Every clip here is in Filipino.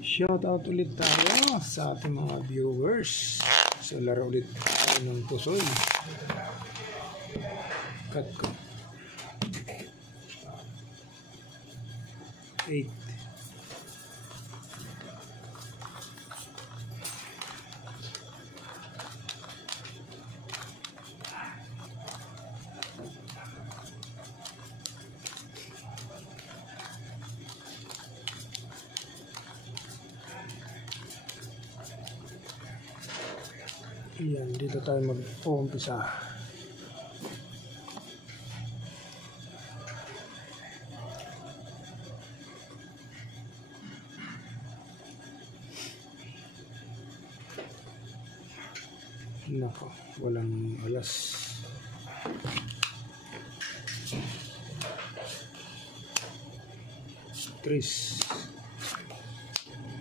Shoutout ulit tayo sa ating mga viewers. So laro ulit tayo ng pusoy. Cut ko 8. Yan, dito tayo mag-uumpisa. Nako, walang alas. Tris.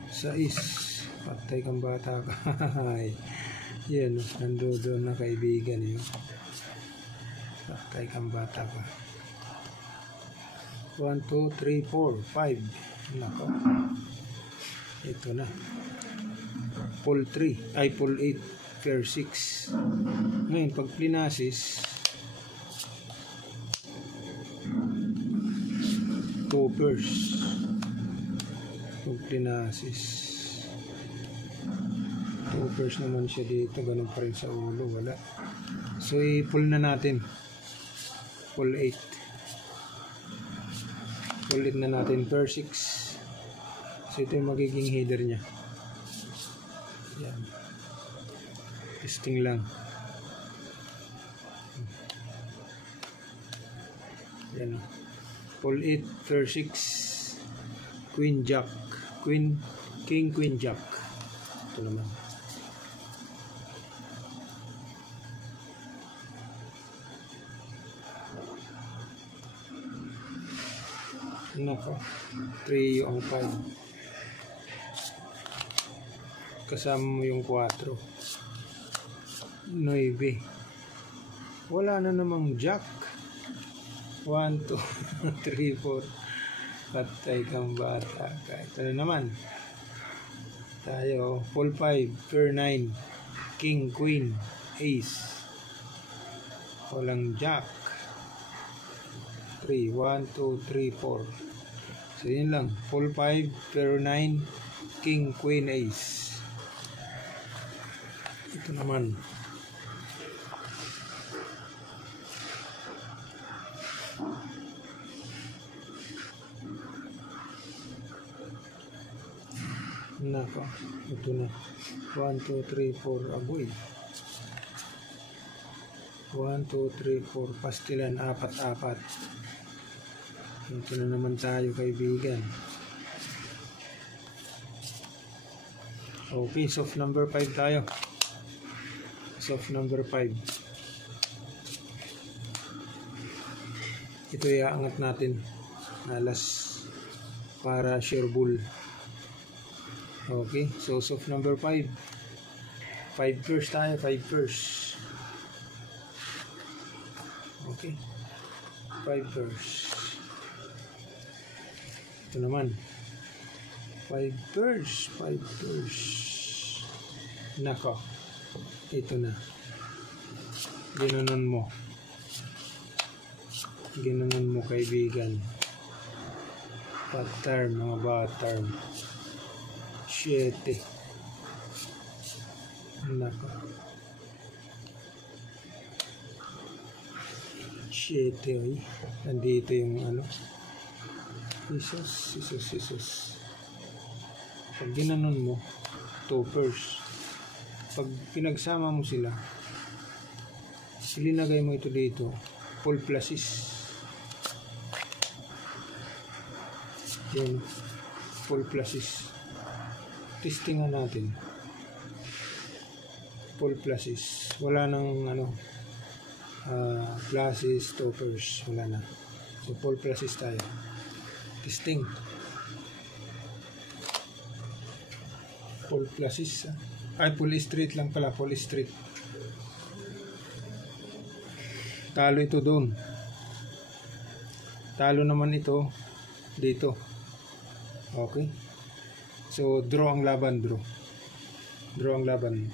6. Patay kang bata ka. Yan, nandoon na kaibigan yun. Patay kang bata ka. 1, 2, 3, 4, 5. Nako. Ito na. Pull 3. Ay, pull 8. Pair 6. Ngayon, pag plinasis, 2 pairs. Pag plinasis, 2 pairs naman siya dito. Ganun pa rin sa ulo. Wala. So, i-pull na natin. Pull 8. Pull 8 na natin. Pair 6. So, ito yung magiging header niya. Yan. Testing lang. Yan. Pull 8. Pair 6. Queen Jack. King Queen Jack. Ito naman. Nako, 3 yung 5. Kasama mo yung 4. 9. Wala na namang jack. 1, 2, 3, 4. Patay kang bata. Ito na naman. Tayo, full 5, pair 9. King, Queen, Ace. Walang jack. 3, 1, 2, 3, 4. So, yun lang. Full 5, pair 9, King, Queen, Ace. Ito naman. Nako. Ito na. 1, 2, 3, 4. Aboy. 1, 2, 3, 4. Pastilan. 4. Ito na naman tayo, kaibigan. Okay, soft number 5 tayo. Soft number 5. Ito iaangat natin. Alas para sure bull. Okay, so soft number 5. 5 pairs tayo, 5 pairs. Okay. 5 pairs. Ito naman. 5 pairs, 5 pairs. Nako. Ito na. Ginanon mo. Ginanon mo, kaibigan. Pattern, mga battern. 7. Nako. 7, oy. Nandito yung ano. Isus. Pag ginanon mo, 2 pairs. Pag pinagsama mo sila, ilinagay mo ito dito, full pluses. Yan, full pluses. Testingan natin. Full pluses. Wala nang ano, pluses, 2 pairs. Wala na. So, full pluses tayo. Testing. Full pluses. Ay, full straight lang pala. Full straight. Talo ito doon. Talo naman ito dito. Okay. So, draw ang laban, draw. Draw ang laban.